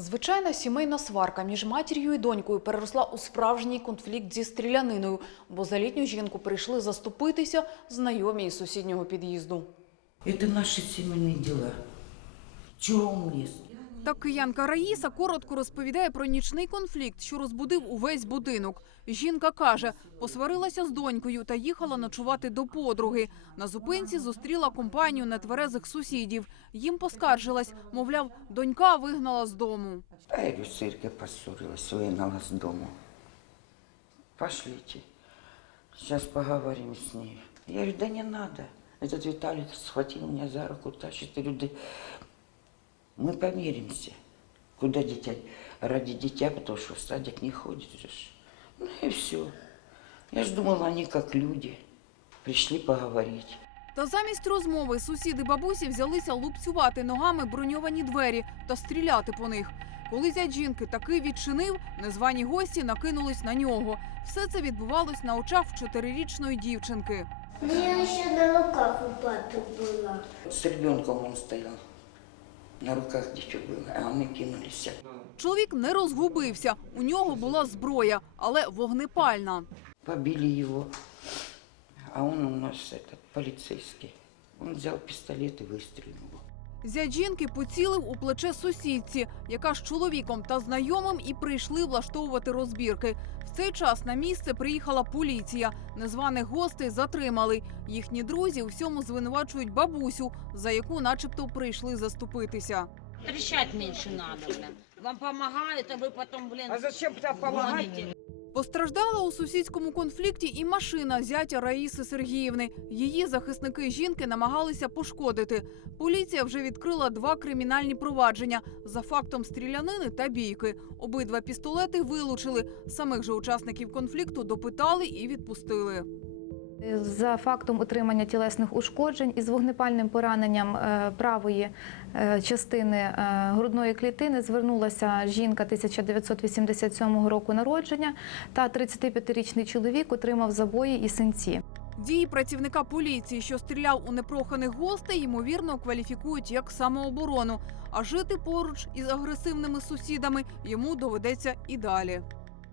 Звичайна сімейна сварка між матір'ю і донькою переросла у справжній конфлікт зі стріляниною, бо за літню жінку прийшли заступитися знайомі із сусіднього під'їзду. Це наші сімейні діла. Чого он лез? Киянка Раїса коротко розповідає про нічний конфлікт, що розбудив увесь будинок. Жінка каже, посварилася з донькою та їхала ночувати до подруги. На зупинці зустріла компанію нетверезих сусідів. Їм поскаржилась, мовляв, донька вигнала з дому. А я говорю, с Иркой поссорилась, выгнала с дома. Пошлите. Сейчас поговорим с ней. Я говорю, да не надо. Этот Виталик схватил меня за руку, тащит. Да мы помиримся. Куда дитя? Ради дитя, потому что в садик не ходит. же ж. Ну и все. Я ж думала, они как люди. Пришли поговорить. Та замість розмови сусіди бабусі взялися лупцювати ногами броньовані двері та стріляти по них. Коли зять жінки таки відчинив, незвані гості накинулись на нього. Все це відбувалось на очах в чотирирічної дівчинки. Ну, я еще на руках у папы была. С ребенком он стоял. На руках дитё было, а мы кинулись. Чоловік не розгубився. У нього була зброя, але вогнепальна. Побили его. А он у нас этот полицейский. Он взял пистолет и выстрелил. Зять жінки поцілив у плече сусідці, яка з чоловіком та знайомим і прийшли влаштовувати розбірки. В цей час на місце приїхала поліція. Незваних гостей затримали. Їхні друзі у всьому звинувачують бабусю, за яку, начебто, прийшли заступитися. Трещать меньше надо, блин. Вам помогают, а вы потом, блин... А зачем там помогать? Постраждала у сусідському конфлікті і машина зятя Раїси Сергіївни. Її захисники жінки намагалися пошкодити. Поліція вже відкрила два кримінальні провадження за фактом стрілянини та бійки. Обидва пістолети вилучили. Самих же учасників конфлікту допитали і відпустили. За фактом отримання тілесних ушкоджень із вогнепальним пораненням е, правої е, частини е, грудної клітини звернулася жінка 1987 року народження та 35-річний чоловік отримав забої і синці. Дії працівника поліції, що стріляв у непроханих гостей, ймовірно кваліфікують як самооборону. А жити поруч із агресивними сусідами йому доведеться і далі.